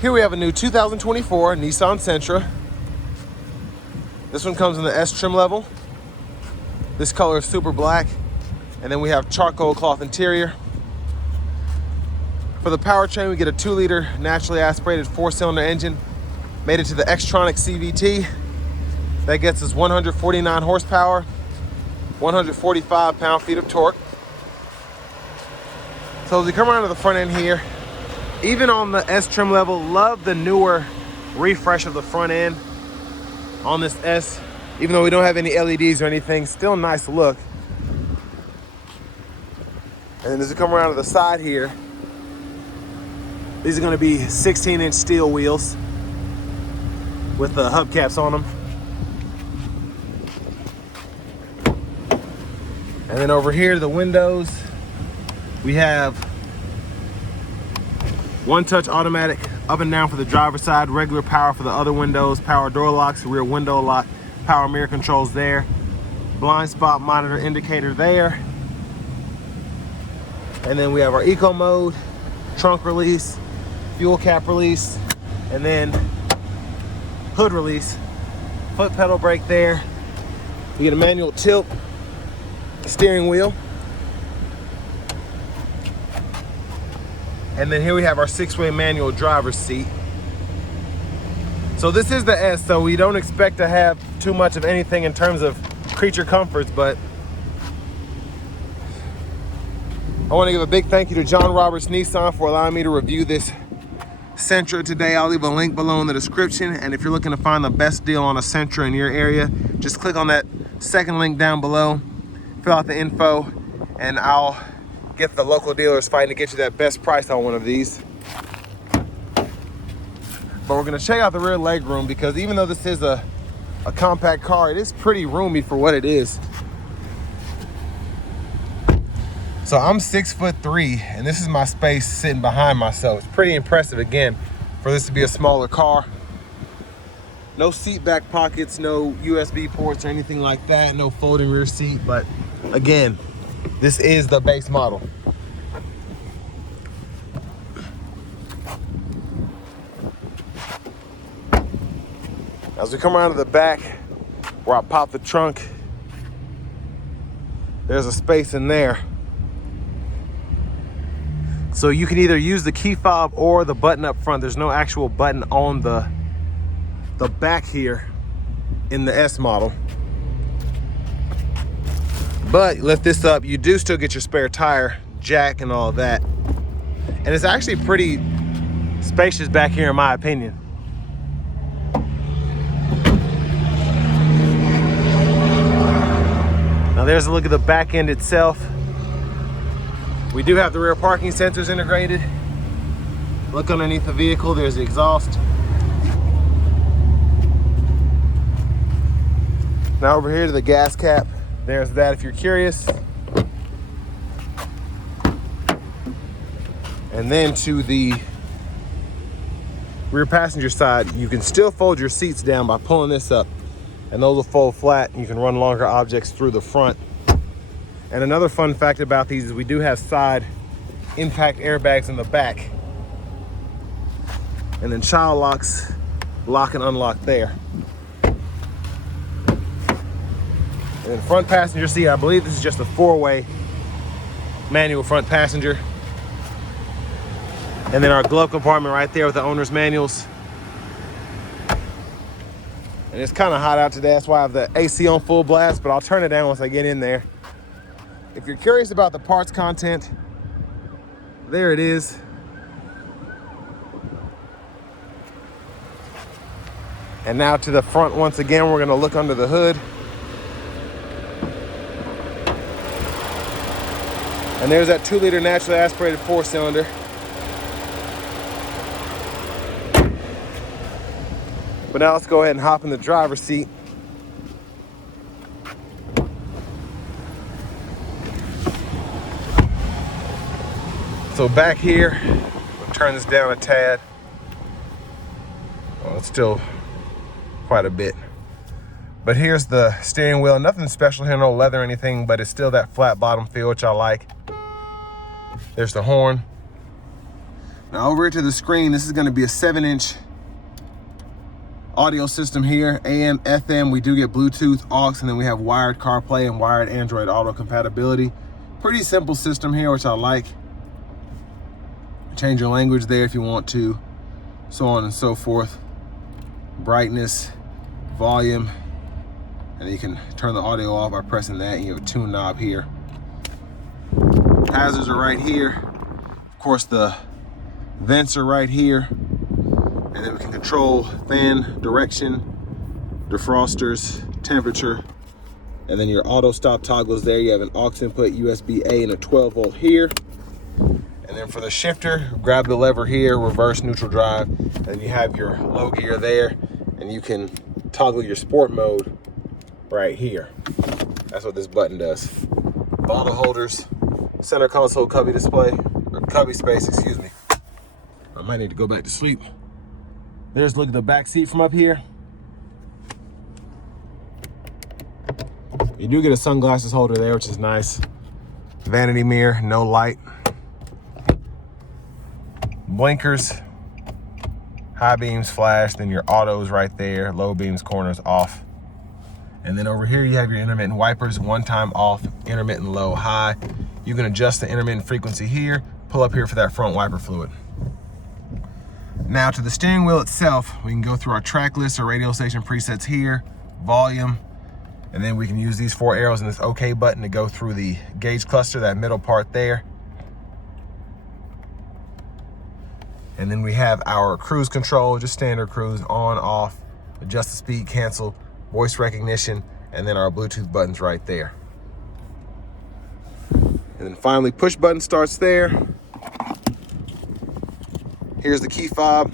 Here we have a new 2024 Nissan Sentra. This one comes in the S trim level. This color is super black. And then we have charcoal cloth interior. For the powertrain, we get a 2-liter naturally aspirated 4-cylinder engine. Made it to the Xtronic CVT. That gets us 149 horsepower, 145 pound-feet of torque. So as we come around to the front end here, even on the S trim level, love the newer refresh of the front end on this S. Even though we don't have any LEDs or anything, still nice look. And then as we come around to the side here, these are going to be 16-inch steel wheels with the hubcaps on them. And then over here, the windows, we have one-touch automatic up and down for the driver's side, regular power for the other windows, power door locks, rear window lock, power mirror controls there, blind spot monitor indicator there. And then we have our eco mode, trunk release, fuel cap release, and then hood release, foot pedal brake there. You get a manual tilt steering wheel. And then here we have our 6-way manual driver's seat. So this is the S, so we don't expect to have too much of anything in terms of creature comforts, but I want to give a big thank you to John Roberts Nissan for allowing me to review this Sentra today. I'll leave a link below in the description, and if you're looking to find the best deal on a Sentra in your area, just click on that second link down below, fill out the info, and I'll get the local dealers fighting to get you that best price on one of these. But we're gonna check out the rear leg room, because even though this is a compact car, it is pretty roomy for what it is. So I'm 6'3", and this is my space sitting behind myself. It's pretty impressive, again, for this to be a smaller car. No seat back pockets, no USB ports or anything like that, no folding rear seat, but again, this is the base model. As we come around to the back, where I pop the trunk, there's a space in there. So you can either use the key fob or the button up front. There's no actual button on the back here in the S model. But lift this up, you do still get your spare tire jack and all that. And it's actually pretty spacious back here in my opinion. Now there's a look at the back end itself. We do have the rear parking sensors integrated. Look underneath the vehicle, there's the exhaust. Now over here to the gas cap, there's that if you're curious. And then to the rear passenger side, you can still fold your seats down by pulling this up, and those will fold flat, and you can run longer objects through the front. And another fun fact about these is we do have side impact airbags in the back. And then child locks, lock and unlock there. And then front passenger seat, I believe this is just a 4-way manual front passenger. And then our glove compartment right there with the owner's manuals. And it's kind of hot out today, that's why I have the AC on full blast, but I'll turn it down once I get in there. If you're curious about the parts content, there it is. And now to the front once again, we're gonna look under the hood. And there's that 2-liter naturally aspirated 4-cylinder. But now let's go ahead and hop in the driver's seat. So back here, we'll turn this down a tad. Well, it's still quite a bit. But here's the steering wheel. Nothing special here, no leather or anything, but it's still that flat bottom feel, which I like. There's the horn. Now over to the screen, this is gonna be a 7-inch audio system here, AM, FM. We do get Bluetooth, aux, and then we have wired CarPlay and wired Android Auto compatibility. Pretty simple system here, which I like. Change your language there if you want to, so on and so forth. Brightness, volume, and then you can turn the audio off by pressing that, and you have a tune knob here. Hazards are right here. Of course, the vents are right here. And then we can control fan direction, defrosters, temperature, and then your auto stop toggles there. You have an aux input, USB-A, and a 12-volt here. And then for the shifter, grab the lever here, reverse, neutral drive, and you have your low gear there, and you can toggle your sport mode right here. That's what this button does. Bottle holders, center console cubby display, or cubby space, excuse me. I might need to go back to sleep. There's a look at the back seat from up here. You do get a sunglasses holder there, which is nice. Vanity mirror, no light. Blinkers, high beams flash, then your autos right there, low beams, corners off. And then over here you have your intermittent wipers, one time off, intermittent low, high. You can adjust the intermittent frequency here, pull up here for that front wiper fluid. Now to the steering wheel itself, we can go through our track list or radio station presets here, volume, and then we can use these 4 arrows and this OK button to go through the gauge cluster, that middle part there. And then we have our cruise control, just standard cruise, on, off, adjust the speed, cancel, voice recognition, and then our Bluetooth buttons right there. And then finally, push button starts there. Here's the key fob.